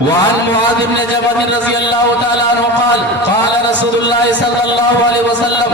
وعن معاذ بن جبل رضي الله تعالى عنه قال قال رسول الله صلى الله عليه وسلم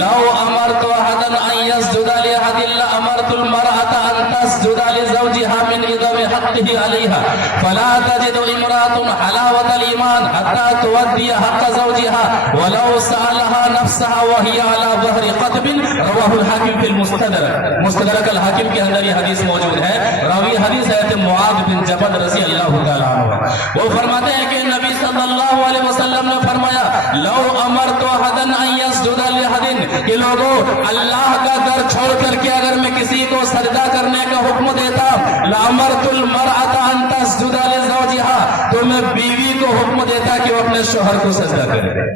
لو أمرت أحدا أن يسجد لأحد لأمرت المرأة أن تسجد لزوجها من عظم حقه عليها فلا تجد امرأة حلاوة الإيمان حتى تؤدي حق زوجها ولو سألها نفسها وهي على ظهر قطب رواه الحاکم في المستدرک، مستدرک الحاکم کے اندر یہ حدیث موجود ہے۔ راوی حدیث ہے معاذ بن جبل رضی اللہ تعالیٰ عنہ، وہ فرماتے ہیں کہ نبی صلی اللہ علیہ وسلم نے فرمایا لو امرت احدا ان یسجد لاحد، کہ لوگوں اللہ کا در چھوڑ کر کے اگر میں کسی کو سجدہ کرنے کا حکم دیتا لامرت المرأة ان تسجد لزوجها، تو میں بیوی کو حکم دیتا کہ وہ اپنے شوہر کو سجدہ کرے۔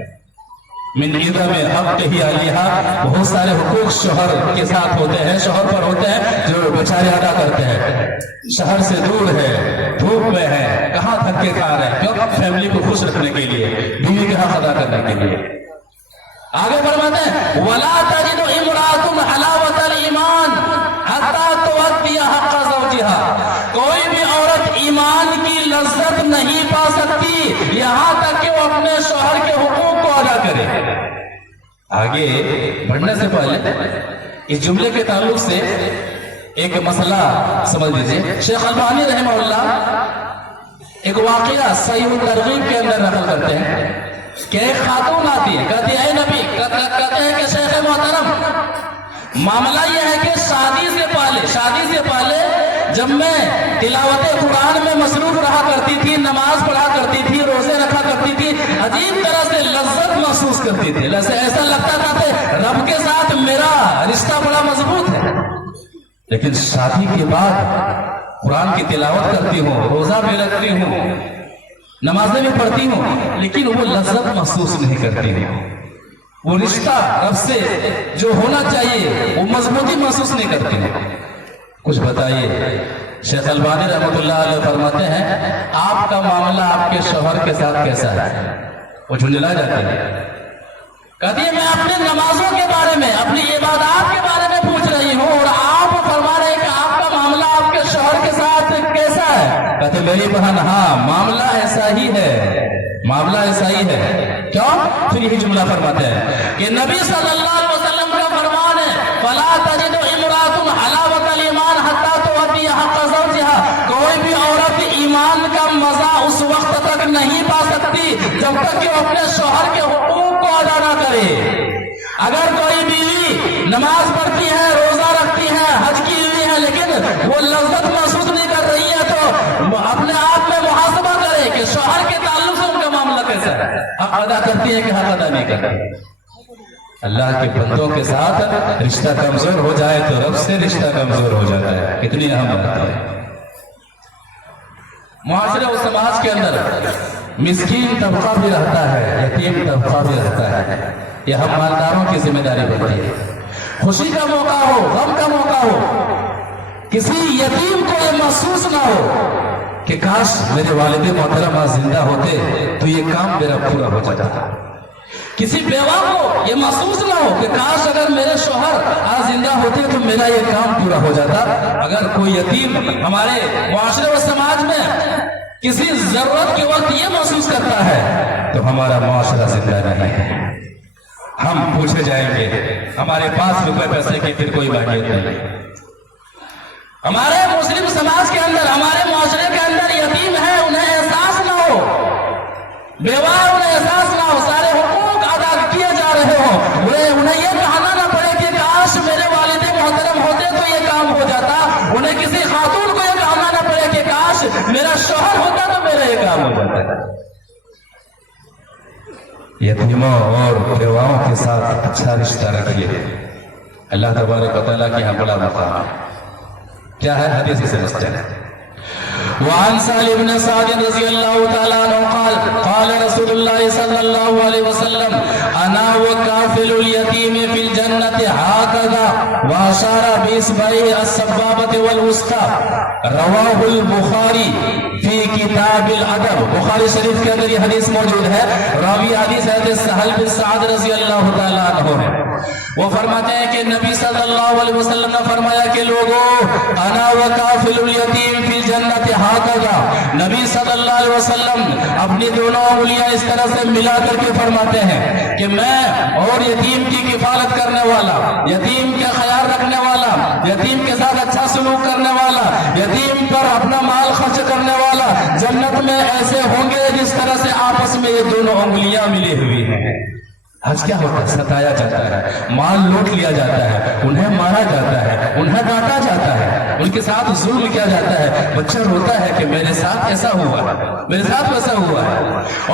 من عظم حقہ علیہا، بہت سارے حقوق شوہر کے ساتھ ہوتے ہیں، شوہر پر ہوتے ہیں جو بیچارے ادا کرتے ہیں، شہر سے دور ہے، دھوپ میں ہے، کہاں تھک کے کھا رہے ہیں، کیوں؟ فیملی کو خوش رکھنے کے لیے، بیوی کے حق ادا کرنے کے لیے۔ آگے فرماتے ہیں وَلَا تَجِدُ امْرَأَةٌ حَلَاوَةَ الْإِيمَانِ حَتَّى تُؤَدِّيَ حَقَّ زَوْجِهَا، کوئی بھی عورت ایمان کی لذت نہیں پا سکتی یہاں تک کہ وہ اپنے شوہر کے حقوق کو ادا کرے۔ آگے بڑھنے سے پہلے اس جملے کے تعلق سے ایک مسئلہ سمجھ لیجئے۔ شیخ البانی رحمہ اللہ ایک واقعہ صحیح الترغیب کے اندر نقل کرتے ہیں کہ ایک خاتون آتی ہے، کہتی ہے اے نبی، کہتے ہیں کہ شیخ محترم معاملہ یہ ہے کہ شادی سے پہلے جب میں تلاوت قرآن میں مصروف رہا کرتی تھی، نماز پڑھا کرتی تھی، روزے رکھا کرتی تھی، عجیب طرح سے لذت محسوس کرتی تھی، ایسا لگتا تھا کہ رب کے ساتھ میرا رشتہ بڑا مضبوط ہے، لیکن شادی کے بعد قرآن کی تلاوت کرتی ہوں، روزہ بھی رکھتی ہوں، نمازیں بھی پڑھتی ہوں، لیکن وہ لذت محسوس نہیں کرتی ہوں، وہ رشتہ رب سے جو ہونا چاہیے وہ مضبوطی محسوس نہیں کرتی ہوں۔ کچھ بتائیے۔ شیخ البانی رحمۃ اللہ علیہ فرماتے ہیں آپ کا معاملہ آپ کے شوہر کے ساتھ کیسا ہے؟ وہ جھنجھلا جاتی ہے، کہتی ہے میں اپنے نمازوں کے بارے میں، اپنی عبادات کے بارے میں پوچھ رہی ہوں اور آپ فرما رہے ہیں کہ آپ کا معاملہ آپ کے شوہر کے ساتھ کیسا ہے؟ کہتے میری بہن ہاں معاملہ ایسا ہی ہے، معاملہ ایسا ہی ہے۔ کیوں؟ پھر یہی جملہ فرماتے ہیں کہ نبی صلی اللہ علیہ وسلم کا فرمان ہے فَلَا تَجِدُ امْرَأَةٌ حَلَاوَةَ الْإِيمَانِ حَتَّى تُؤَدِّيَ حَقَّ زَوْجِهَا، کوئی بھی عورت ایمان کا مزہ اس وقت تک نہیں پا سکتی جب تک کہ وہ اپنے شوہر کے حقوق کو ادا نہ کرے۔ اگر کوئی بیوی نماز پڑھتی ہے، روزہ رکھتی ہے، حج کی ہوئی ہے، لیکن وہ لذت محسوس نہیں کر رہی ہے تو اپنے آپ میں محاسبہ کرے کہ شوہر کے تعلق سے ان کا معاملہ کیسا ہے، حق ادا کرتی ہے کہ حق ادا نہیں کرتی۔ اللہ کے بندوں کے ساتھ رشتہ کمزور ہو جائے تو رب سے رشتہ کمزور ہو جاتا ہے، کتنی اہم بات ہے۔ معاشرے و سماج کے اندر مسکین طبقہ بھی رہتا ہے، یتیم طبقہ بھی رہتا ہے، یہ ہم مالداروں کی ذمہ داری بنتی ہے۔ خوشی کا موقع ہو، غم کا موقع ہو، کسی یتیم کو یہ محسوس نہ ہو کہ کاش میرے والد محترم زندہ ہوتے تو یہ کام میرا پورا ہو جاتا تھا۔ کسی بیوہ کو یہ محسوس نہ ہو کہ کاش اگر میرے شوہر آج زندہ ہوتے تو میرا یہ کام پورا ہو جاتا۔ اگر کوئی یتیم ہمارے معاشرے و سماج میں کسی ضرورت کے وقت یہ محسوس کرتا ہے تو ہمارا معاشرہ زندہ نہیں ہے، ہم پوچھے جائیں گے، ہمارے پاس روپے پیسے کی پھر کوئی باقیت نہیں۔ ہمارے مسلم سماج کے اندر، ہمارے معاشرے کے اندر یتیم ہے، انہیں احساس نہ ہو، بیوہ انہیں احساس نہ ہو، سارے حقوق ادا کیے جا رہے ہوں، انہیں یہ کہنا نہ پڑے کہ کاش میرے والد محترم ہوتے تو یہ کام ہو جاتا، انہیں کسی خاتون کو یہ کہنا نہ پڑے کہ کاش میرا شوہر ہوتا تو میرا یہ کام ہو جاتا۔ یتیموں اور بیواؤں کے ساتھ اچھا رشتہ رکھیے، اللہ تبارک و تعالیٰ کی ہم بڑا مقام کیا ہے، حدیث سے مسئلہ ہے۔ وعن سهل بن سعد رضی اللہ تعالی عنہ قال قال رسول اللہ صلی اللہ علیہ وسلم انا وکافل الیتیم فی الجنة هكذا واشار باصبعه السبابة والوسطى، رواہ البخاری فی کتاب الادب۔ بخاری شریف کے اندر یہ حدیث موجود ہے، راوی حدیث ہے سہل بن سعد رضی اللہ تعالی عنہ ہے۔ وہ فرماتے ہیں کہ نبی صلی اللہ علیہ وسلم نے فرمایا کہ لوگوں انا وکافل الیتیم فی الجنت ہاکذا، نبی صلی اللہ علیہ وسلم اپنی دونوں انگلیاں اس طرح سے ملا کر کے فرماتے ہیں کہ میں اور یتیم کی کفالت کرنے والا، یتیم کا خیال رکھنے والا، یتیم کے ساتھ اچھا سلوک کرنے والا، یتیم پر اپنا مال خرچ کرنے والا جنت میں ایسے ہوں گے جس طرح سے آپس میں یہ دونوں انگلیاں ملی ہوئی ہیں۔ آج کیا ہوتا ہے؟ ستایا جاتا ہے، مال لوٹ لیا جاتا ہے، انہیں مارا جاتا ہے، انہیں ڈانٹا جاتا ہے، ان کے ساتھ ظلم کیا جاتا ہے۔ بچہ روتا ہے کہ میرے ساتھ ایسا ہوا ہے، میرے ساتھ ویسا ہوا ہے،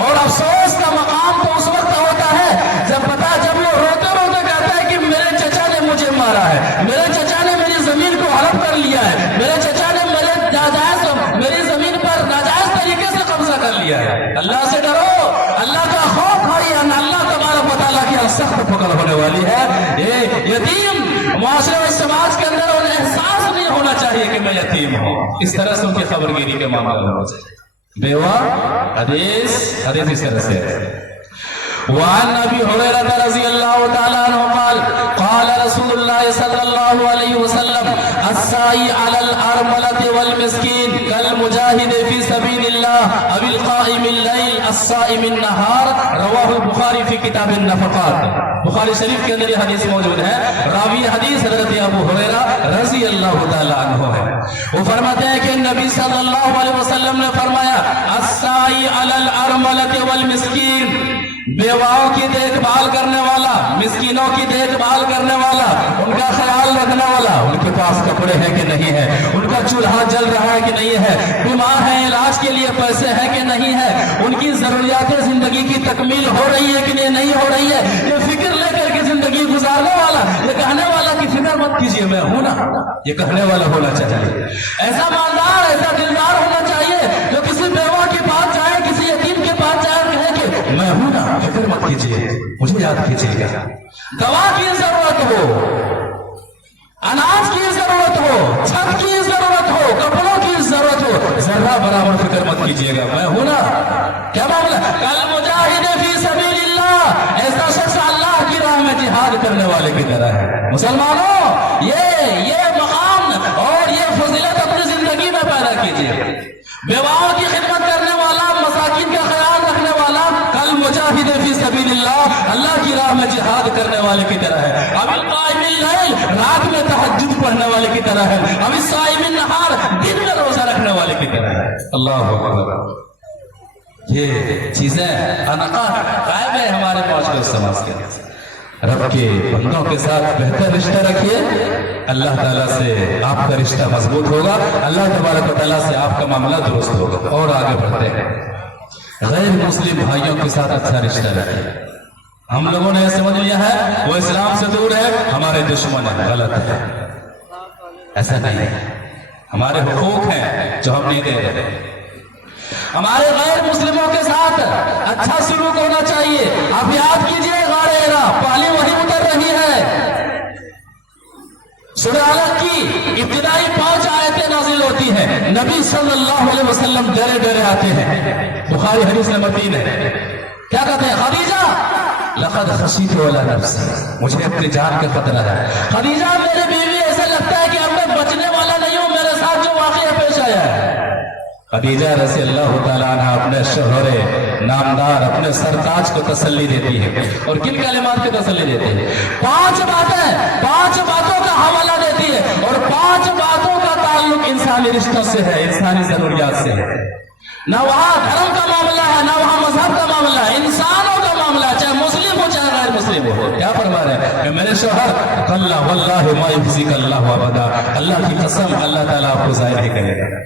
اور افسوس کا مقام تو اس وقت ہوتا ہے جب وہ روتے روتے کہتا ہے کہ میرے چچا نے مجھے مارا ہے، میرے چچا نے میری زمین کو ہڑپ کر لیا ہے، میرے چچا نے میری زمین پر ناجائز طریقے سے قبضہ کر لیا ہے۔ اللہ سے ڈرو، اللہ کا خوف کھائیے، اللہ تبارک و تعالیٰ کی سخت پکڑ ہونے والی ہے۔ یہ یتیم معاشرے میں سماج کے اندر انہیں احساس نہیں ہونا چاہیے کہ میں یتیم ہوں، اس طرح سے ان کی خبر گیری کے معاملہ ہو جائے۔ بیوہ حدیث اس طرح سے ہے۔ وعن ابي هريره رضي الله تعالى عنه قال قال رسول الله صلى الله عليه وسلم السعي على الارمله والمسكين كالمجاهد في سبيل الله او القائم الليل الصائم النهار، رواه البخاری في کتاب النفقات۔ بخاری شریف کے اندر یہ حدیث موجود ہے۔ راوی حدیث حضرت ابو ہریرہ رضی اللہ تعالی عنہ ہے۔ وہ فرماتے ہیں کہ نبی صلی اللہ علیہ وسلم نے فرمایا السعی علی الارمله والمسکین، بیواؤں کی دیکھ بھال کرنے والا، مسکینوں کی دیکھ بھال کرنے والا، ان کا خیال رکھنے والا، ان کے پاس کپڑے ہیں کہ نہیں ہے، ان کا چولہا جل رہا ہے کہ نہیں ہے، بیمار ہیں علاج کے لیے پیسے ہیں کہ نہیں ہے، ان کی ضروریات زندگی کی تکمیل ہو رہی ہے کہ نہیں ہو رہی ہے، یہ فکر لے کر کے زندگی گزارنے والا، یہ کہنے والا کہ فکر مت کیجیے میں ہوں نا، یہ کہنے والا ہونا چاہیے۔ ایسا مالدار، ایسا دلدار ہونا چاہیے جو کسی بیوہ کے پاس جائے، کسی یتیم کے پاس جائے، کہے کہ میں ہوں نا، فکر مت کیجیے، مجھے یاد کیجیے گا۔ دوا کی ضرورت ہو، اناج کی ضرورت ہو، چھت کی ضرورت ہو، کپڑوں کی ضرورت ہو، ذرہ برابر فکر مت کیجیے گا، میں ہوں نا۔ کیا معاملہ؟ کل مجاہد فی سبیل اللہ، ایسا شخص اللہ کی راہ میں جہاد کرنے والے کی طرح ہے۔ مسلمانوں، یہ مقام اور یہ فضیلت اپنی زندگی میں پیدا کیجیے۔ بیواؤں کی خدمت کرنے والا، مساکین کا خیال رکھنے والا، کل مجاہد فی سبیل اللہ، اللہ کی راہ میں جہاد کرنے والے کی طرح ہے۔ اب القائم اللیل، رات میں تہجد پڑھنے والے کی طرح ہے۔ اب الصائم النہار، دن میں روزہ رکھنے والے کی طرح ہے۔ اللہ اکبر۔ یہ چیزیں قائم ہے ہمارے معاشرے سماج کے اندر۔ رب کے بندوں کے ساتھ بہتر رشتہ رکھیے، اللہ تعالیٰ سے آپ کا رشتہ مضبوط ہوگا، اللہ تبارک و تعالیٰ سے آپ کا معاملہ درست ہوگا۔ اور آگے بڑھتے ہیں، غیر مسلم بھائیوں کے ساتھ اچھا رشتہ رکھیے۔ ہم لوگوں نے سمجھ لیا ہے وہ اسلام سے دور ہے، ہمارے دشمن ہیں، غلط ہے، ایسا نہیں ہے۔ ہمارے حقوق ہیں جو ہم نہیں دے رہے۔ ہمارے غیر مسلموں کے ساتھ اچھا سلوک ہونا چاہیے۔ آپ یاد کیجئے غار ہرا، پہلی وحی اتر رہی ہے، سورہ علق کی ابتدائی 5 آیتیں نازل ہوتی ہیں، نبی صلی اللہ علیہ وسلم ڈرے ڈرے آتے ہیں۔ بخاری حدیث نمبر 3 ہے۔ کیا کہتے ہیں؟ خدیجہ لقد خشیت علی نفسی، مجھے اپنی جان کا خطرہ ہے۔ خدیجہ میری بیوی، ایسا لگتا ہے کہ اب میں بچنے والا نہیں ہوں، میرے ساتھ جو واقعہ پیش آیا ہے۔ خدیجہ رضی اللہ تعالیٰ عنہ اپنے شوہر نامدار، اپنے سرتاج کو تسلی دیتی ہے، اور کن کلمات کو تسلی دیتی ہے؟ 5 باتوں کا حوالہ دیتی ہے، اور 5 باتوں کا تعلق انسانی رشتوں سے ہے، انسانی ضروریات سے ہے۔ نہ وہاں دھرم کا معاملہ ہے، نہ وہاں مذہب کا معاملہ ہے، انسانوں کا معاملہ ہے، چاہے مسلم ہو چاہے غیر مسلم ہو۔ کیا فرما رہے ہیں کہ میرے شوہر اللہ واللہ ما یخزیک اللہ ابدا، اللہ کی قسم اللہ تعالیٰ آپ کو ضائع نہیں کرے گا،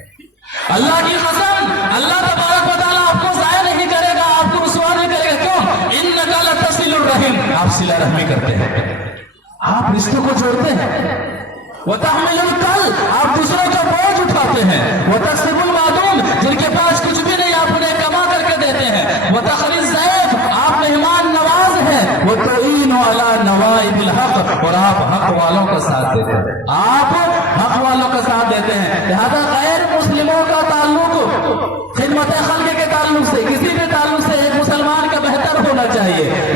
اللہ کی قسم اللہ تبارک و تعالیٰ آپ کو ضائع نہیں کرے گا، آپ کو رسوا نہیں کرے گا۔ کیوں؟ انک لتصل الرحم، آپ صلہ رحمی کرتے ہیں، آپ رشتوں کو جوڑتے ہیں۔ وتحمل الکل، آپ دوسروں کا بوجھ اٹھاتے ہیں۔ وتکسب المعدوم، جن کے پاس کچھ بھی نہیں آپ انہیں کما کر کے دیتے ہیں۔ وتقری الضیف، آپ مہمان نواز ہیں۔ وتعین علی نوائب الحق، اور آپ حق والوں کا ساتھ دیتے ہیں، آپ حق والوں کا ساتھ دیتے ہیں۔ لہذا غیر مسلموں کا تعلق خدمت خلق کے تعلق سے، کسی بھی تعلق سے ایک مسلمان کا بہتر ہونا چاہیے۔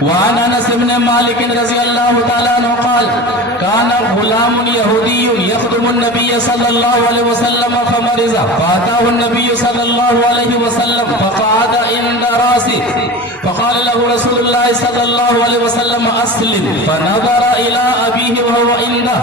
وعن انس بن مالك رضي الله تعالى عنه قال كان غلام يهودي يخدم النبي صلى الله عليه وسلم فمرض فاتاه النبي صلى الله عليه وسلم فقعد عند راسه فقال له رسول الله صلى الله عليه وسلم اسلم فنظر الى ابيه وهو عنده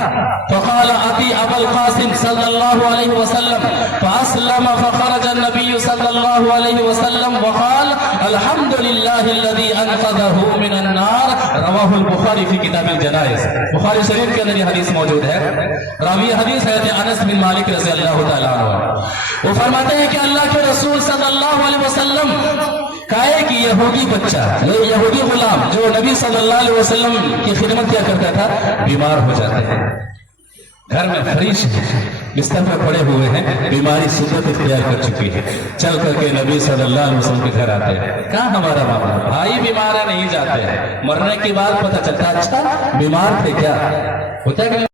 فقال اتي ابا القاسم صلى الله عليه وسلم فاسلم فخرج النبي صلى الله عليه وسلم وقال الحمد لله الذي انقذه من النار رواہ البخاری فی کتاب الجنائز۔ بخاری شریف کے اندر یہ حدیث موجود ہے۔ راوی حدیث ہے انس بن مالک رضی اللہ تعالیٰ عنہ، وہ فرماتے ہیں کہ اللہ کے رسول صلی اللہ علیہ وسلم کا ایک یہودی بچہ، یہودی غلام جو نبی صلی اللہ علیہ وسلم کی خدمت کیا کرتا تھا، بیمار ہو جاتے ہیں، گھر میں فریش بستر میں پڑے ہوئے ہیں، بیماری شدت اختیار کر چکی ہے، چل کر کے نبی صلی اللہ علیہ وسلم کے گھر آتے ہیں۔ کہاں ہمارا معاملہ، بھائی بیمار ہے نہیں جاتے ہیں، مرنے کے بعد پتہ چلتا اچھا بیمار تھے کیا ہوتا ہے کہ